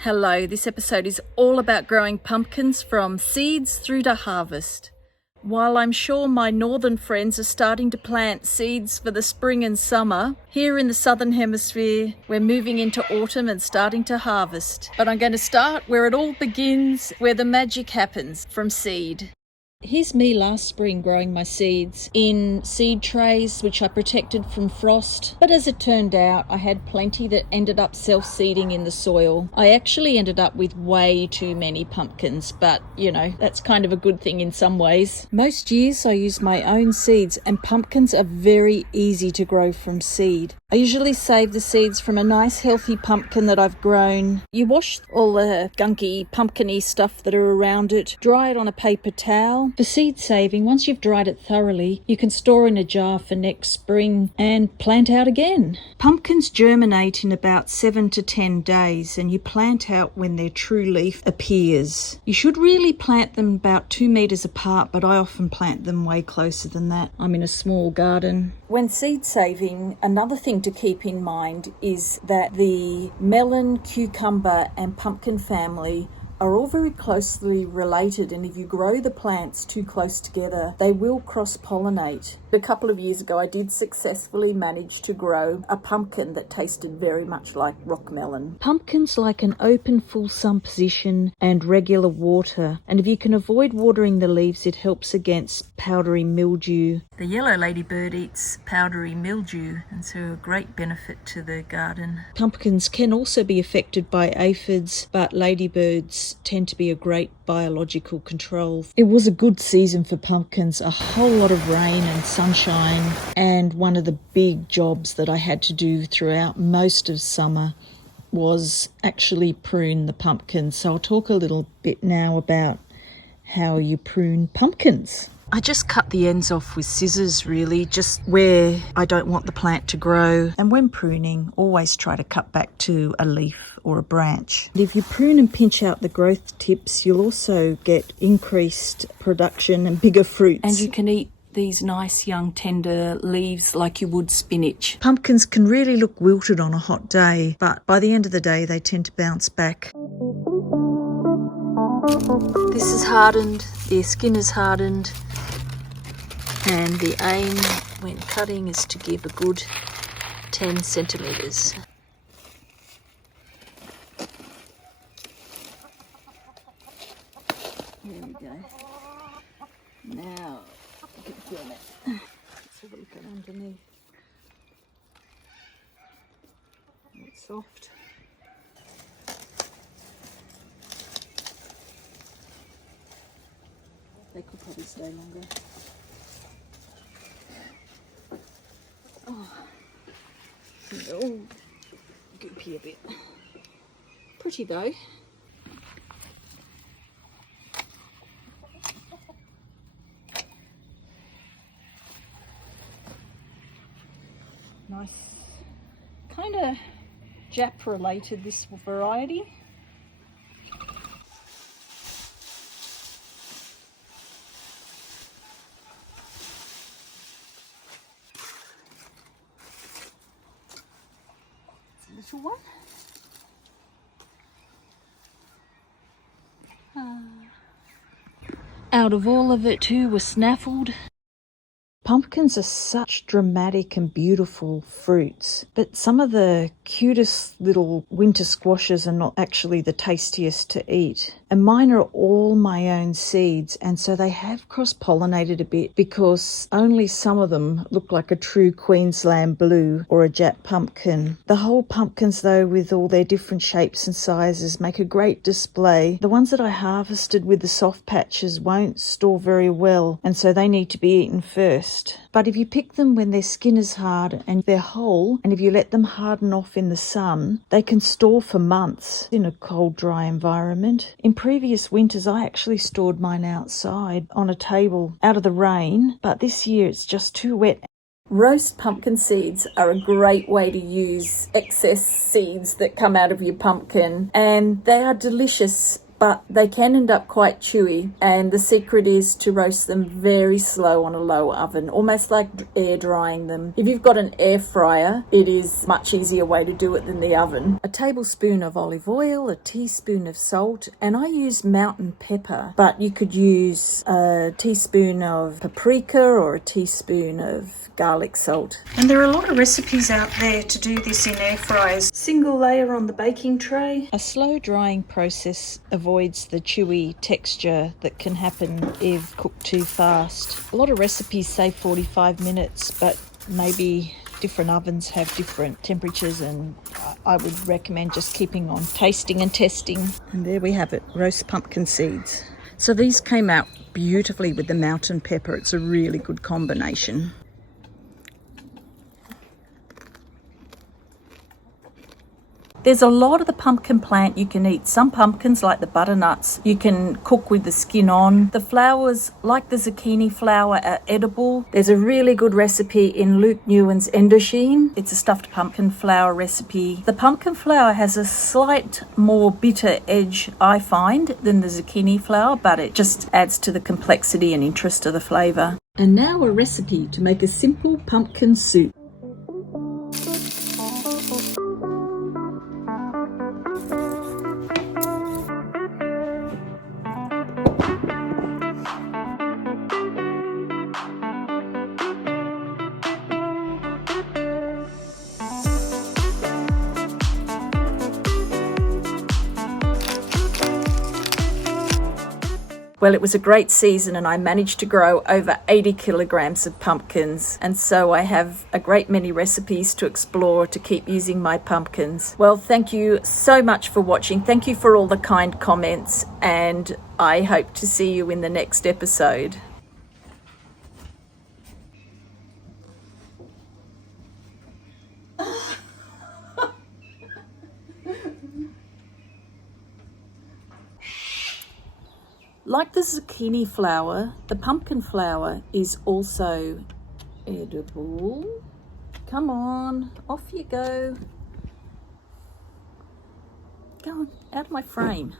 Hello, this episode is all about growing pumpkins from seeds through to harvest. While I'm sure my northern friends are starting to plant seeds for the spring and summer, here in the southern hemisphere, we're moving into autumn and starting to harvest. But I'm going to start where it all begins, where the magic happens, from seed. Here's me last spring growing my seeds in seed trays which I protected from frost, but as it turned out I had plenty that ended up self-seeding in the soil. I actually ended up with way too many pumpkins, but you know, that's kind of a good thing in some ways. Most years I use my own seeds, and pumpkins are very easy to grow from seed. I usually save the seeds from a nice healthy pumpkin that I've grown. You wash all the gunky pumpkin-y stuff that are around it, dry it on a paper towel. For seed saving, once you've dried it thoroughly, you can store in a jar for next spring and plant out again. Pumpkins germinate in about 7 to 10 days, and you plant out when their true leaf appears. You should really plant them about 2 meters apart, but I often plant them way closer than that. I'm in a small garden. When seed saving, another thing to keep in mind is that the melon, cucumber and pumpkin family are all very closely related, and if you grow the plants too close together, they will cross-pollinate. A couple of years ago, I did successfully manage to grow a pumpkin that tasted very much like rock melon. Pumpkins like an open full sun position and regular water, and if you can avoid watering the leaves, it helps against powdery mildew. The yellow ladybird eats powdery mildew, and so a great benefit to the garden. Pumpkins can also be affected by aphids, but ladybirds tend to be a great biological control. It was a good season for pumpkins, a whole lot of rain and sunshine, and one of the big jobs that I had to do throughout most of summer was actually prune the pumpkins. So I'll talk a little bit now about how you prune pumpkins. I just cut the ends off with scissors, really, just where I don't want the plant to grow. And when pruning, always try to cut back to a leaf or a branch. And if you prune and pinch out the growth tips, you'll also get increased production and bigger fruits. And you can eat these nice young tender leaves like you would spinach. Pumpkins can really look wilted on a hot day, but by the end of the day, they tend to bounce back. This is hardened, their skin is hardened, and the aim when cutting is to give a good 10 centimetres. There we go. Now, you can feel it. Let's have a look at underneath. It's soft. They could probably stay longer. Oh, goopy a bit. Pretty though. Nice, kind of Jap related, this variety. Little one. Out of all of it, 2 were snaffled. Pumpkins are such dramatic and beautiful fruits, but some of the cutest little winter squashes are not actually the tastiest to eat. And mine are all my own seeds, and so they have cross-pollinated a bit because only some of them look like a true Queensland blue or a Jap pumpkin. The whole pumpkins, though, with all their different shapes and sizes, make a great display. The ones that I harvested with the soft patches won't store very well, and so they need to be eaten first. But if you pick them when their skin is hard and they're whole, and if you let them harden off in the sun, they can store for months in a cold, dry environment. In previous winters, I actually stored mine outside on a table out of the rain, but this year it's just too wet. Roast pumpkin seeds are a great way to use excess seeds that come out of your pumpkin, and they are delicious but they can end up quite chewy, and the secret is to roast them very slow on a low oven, almost like air drying them. If you've got an air fryer, it is a much easier way to do it than the oven. A tablespoon of olive oil, a teaspoon of salt, and I use mountain pepper, but you could use a teaspoon of paprika or a teaspoon of garlic salt. And there are a lot of recipes out there to do this in air fryers. Single layer on the baking tray. A slow drying process avoids the chewy texture that can happen if cooked too fast. A lot of recipes say 45 minutes, but maybe different ovens have different temperatures, and I would recommend just keeping on tasting and testing. And there we have it, roast pumpkin seeds. So these came out beautifully with the mountain pepper. It's a really good combination. There's a lot of the pumpkin plant you can eat. Some pumpkins, like the butternuts, you can cook with the skin on. The flowers, like the zucchini flower, are edible. There's a really good recipe in Luke Newen's Endosheen. It's a stuffed pumpkin flower recipe. The pumpkin flower has a slight more bitter edge, I find, than the zucchini flower, but it just adds to the complexity and interest of the flavour. And now a recipe to make a simple pumpkin soup. Well, it was a great season and I managed to grow over 80 kilograms of pumpkins, and so I have a great many recipes to explore to keep using my pumpkins. Well, thank you so much for watching. Thank you for all the kind comments, and I hope to see you in the next episode. Like the zucchini flower, the pumpkin flower is also edible. Come on, off you go. Go on, out of my frame.